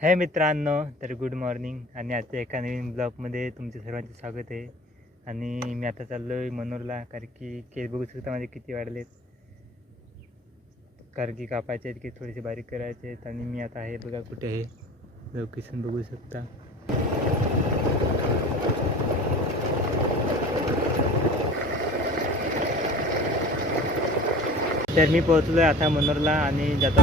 हे मित्रांनो, तर गुड मॉर्निंग आणि आजच्या एका नवीन ब्लॉगमध्ये तुमचे सर्वांचे स्वागत आहे. आणि मी आता चाललो आहे मनोरला, कारण की केस बघू शकता माझे किती वाढलेत. कारण की कापायचे आहेत, की थोडेसे बारीक करायचे आहेत. आणि मी आता आहे बघा कुठे आहे, लोकेशन बघू शकता. तर मी पोहोचलो आहे आता मनोरला आणि जातो.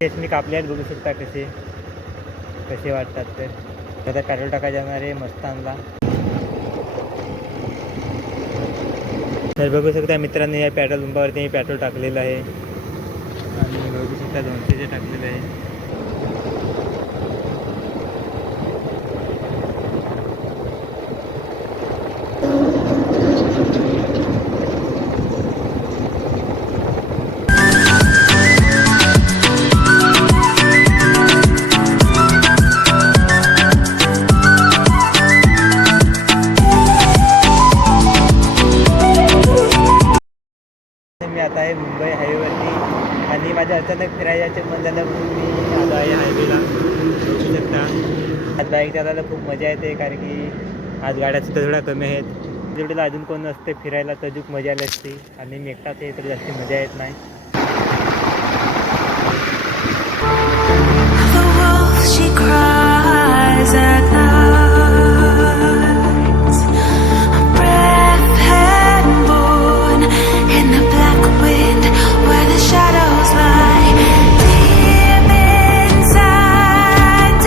केस मी कापले आहेत, बघू शकता कसे कसे वाटतात. तर आता पेट्रोल टाकायला जाणार आहे मस्तानला. तर बघू शकता मित्रांनो, या पेट्रोल पंपावरती मी पेट्रोल टाकलेलं आहे आणि बघू शकता 200चे टाकलेलं आहे. मी आता आहे मुंबई हायवेवरती आणि माझ्या अचानक फिरायला जायचं मन झालं म्हणून मी आलो आहे हायवेला. बघू शकता आज बाईक चालवायला खूप मजा येते, कारण की आज गाड्या सुद्धा थोड्या कमी आहेत. जेवढ्याला अजून कोण नसते फिरायला तर खूप मजा आली असते, आणि मी एकटाच आहे तर जास्त मजा येत नाही.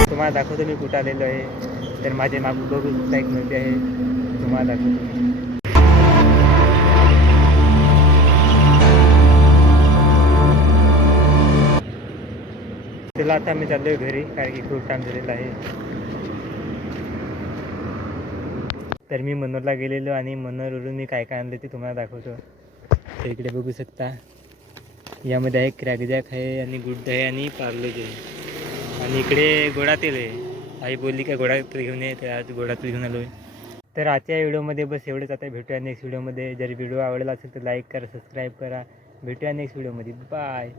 तुम्हाला दाखवतो मी कुठं आलेलो आहे. तर माझे मागू बघू शकता एक नदी आहे, तुम्हाला दाखवतो मी. चला आता मी चाललो आहे घरी, कारण की खूप टाईम झालेला आहे. तर मी मनोरला गेलेलो आणि मनोरवरून मी काय काय आणलं ते तुम्हाला दाखवतो. तर इकडे बघू शकता, यामध्ये आहे क्रॅकजॅक आहे आणि गुड आहे आणि पार्लेजी आहे. आणि इकडे गोडा तेल आहे. आई बोलली का गोडा तेल घेऊन ये, तर आज गोडा तेल घेऊन आलो आहे. तर आजच्या व्हिडिओमध्ये बस एवढंच. आता भेटूया नेक्स्ट व्हिडिओमध्ये. जर व्हिडिओ आवडला असेल तर लाईक करा, सबस्क्राईब करा. भेटूया नेक्स्ट व्हिडिओमध्ये. बाय.